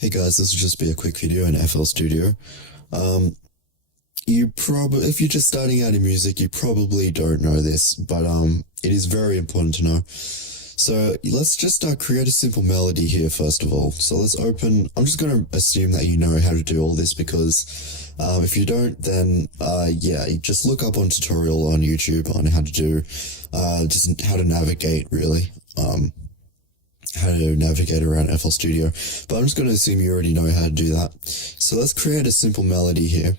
Hey guys, this will just be a quick video in FL Studio. If you're just starting out in music, you probably don't know this, but it is very important to know. So let's just create a simple melody here first of all. So let's open, I'm just going to assume that you know how to do all this because if you don't, then yeah, you just look up on tutorial on YouTube on how to do, just how to navigate really. How to navigate around FL Studio, but I'm just going to assume you already know how to do that. So let's create a simple melody here.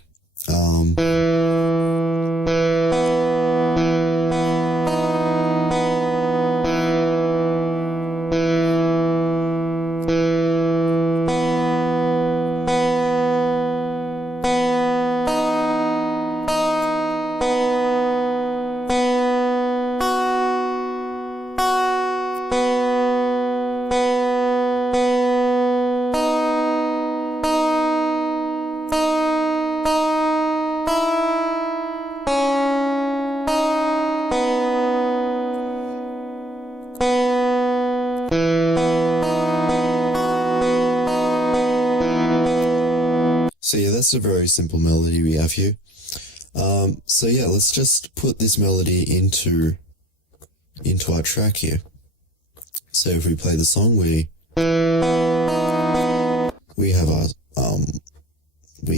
So yeah, that's a very simple melody we have here. So yeah, let's just put this melody into our track here. So if we play the song, we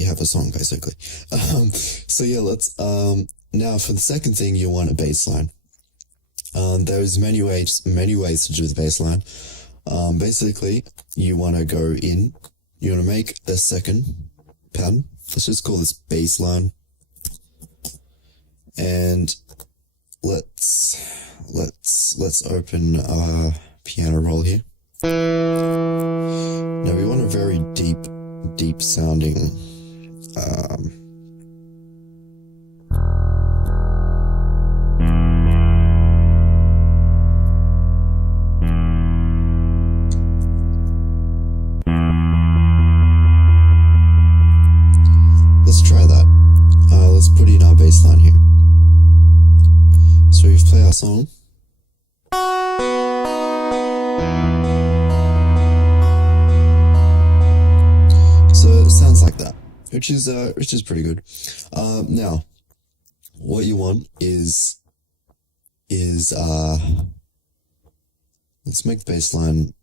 have a song basically. So yeah, let's now for the second thing, you want a bass line. There's many ways to do the bass line. Basically, you want to go in. You want to make a second pattern. Let's just call this bass line, and let's open our piano roll here. Now we want a very deep sounding let's try that. Let's put in our bass line here. So we play our song. So it sounds like that, which is pretty good. Now, what you want is let's make the bass line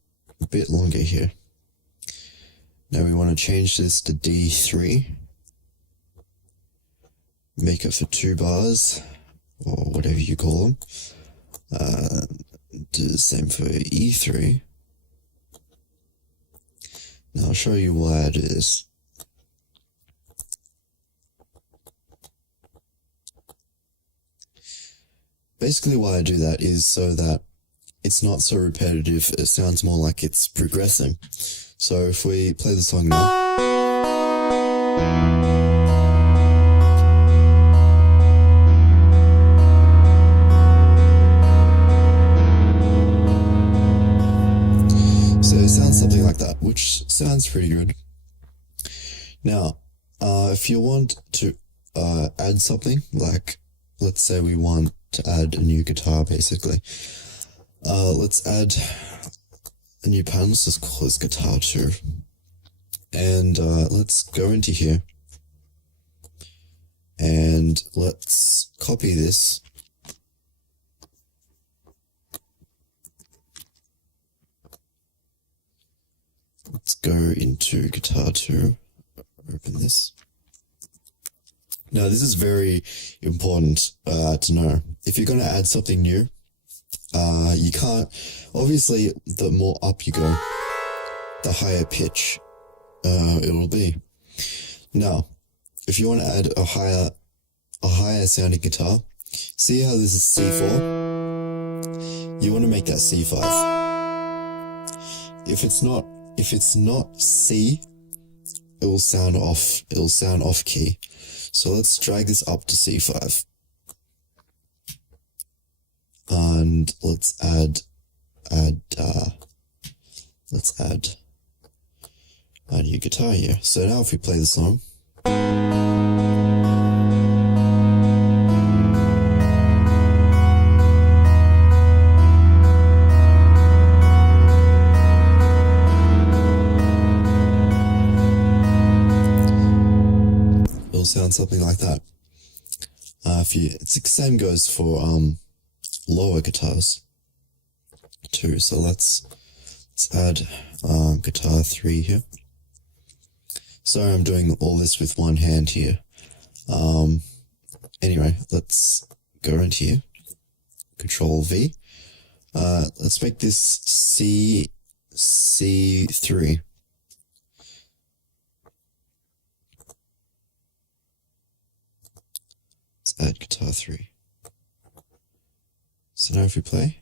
a bit longer here. Now we want to change this to D3. Make it for 2 bars, or whatever you call them. Do the same for E3. Now I'll show you why I do this. Basically why I do that is so that it's not so repetitive, it sounds more like it's progressing. So if we play the song now. So it sounds something like that, which sounds pretty good. Now, if you want to add something, like let's say we want to add a new guitar, basically. Let's add a new pattern. Let's just call this guitar 2. And let's go into here. And let's copy this. Let's go into guitar 2, open this. Now this is very important to know. If you're going to add something new, you can't, obviously the more up you go, the higher pitch it will be. Now, if you want to add a higher sounding guitar, see how this is C4? You want to make that C5. If it's not C, it will sound off key. So let's drag this up to C5. And let's add a new guitar here. So now if we play the song. sound something like that. It's the same goes for lower guitars too. So let's add guitar 3 here. Sorry, I'm doing all this with one hand here. Anyway, let's go into here. Control V. Let's make this C3. Let's add guitar 3. So now if we play.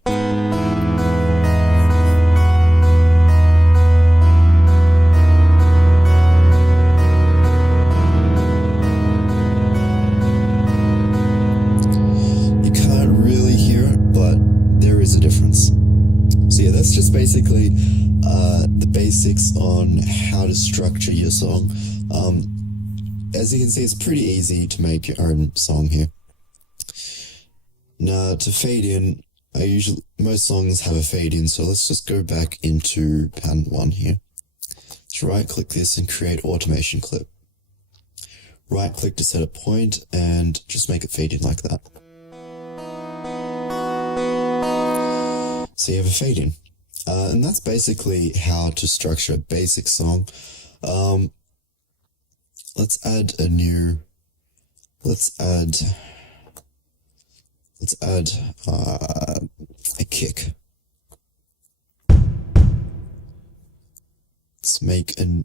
A difference. So yeah, that's just basically the basics on how to structure your song. As you can see, it's pretty easy to make your own song here. Now to fade in, most songs have a fade in, so let's just go back into pan 1 here. Let's right click this and create automation clip. Right click to set a point and just make it fade in like that. So you have a fade in. And that's basically how to structure a basic song. Let's add a kick. Let's make a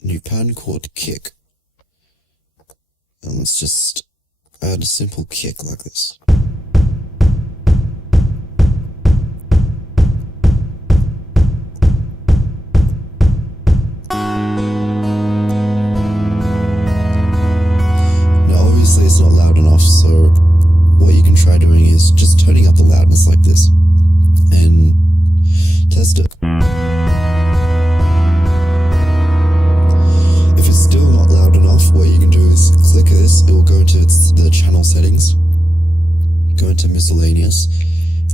new pan called kick. And let's just add a simple kick like this. It's not loud enough, so what you can try doing is just turning up the loudness like this and test it. If it's still not loud enough, what you can do is click this, it will go into the channel settings, go into miscellaneous,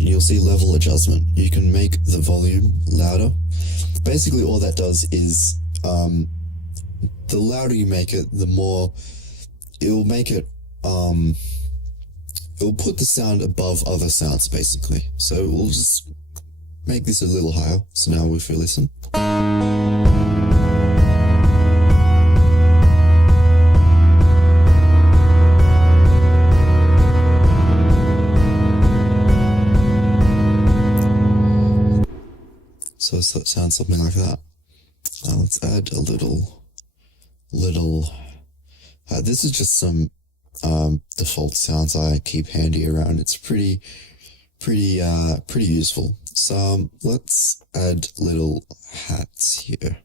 and you'll see level adjustment. You can make the volume louder. Basically all that does is the louder you make it, the more it'll make it it'll put the sound above other sounds basically. So we'll just make this a little higher. So now if we listen. So it sounds something like that. Let's add a little this is just some default sounds I keep handy around. It's pretty useful. So let's add little hats here.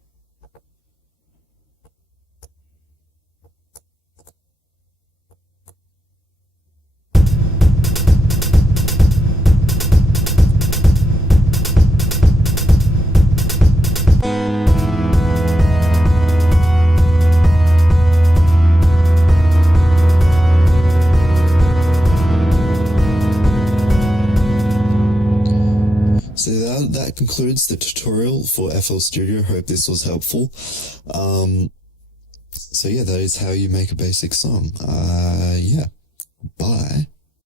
So that concludes the tutorial for Flstudio. Hope this was helpful. So yeah, that is how you make a basic song. Yeah, bye.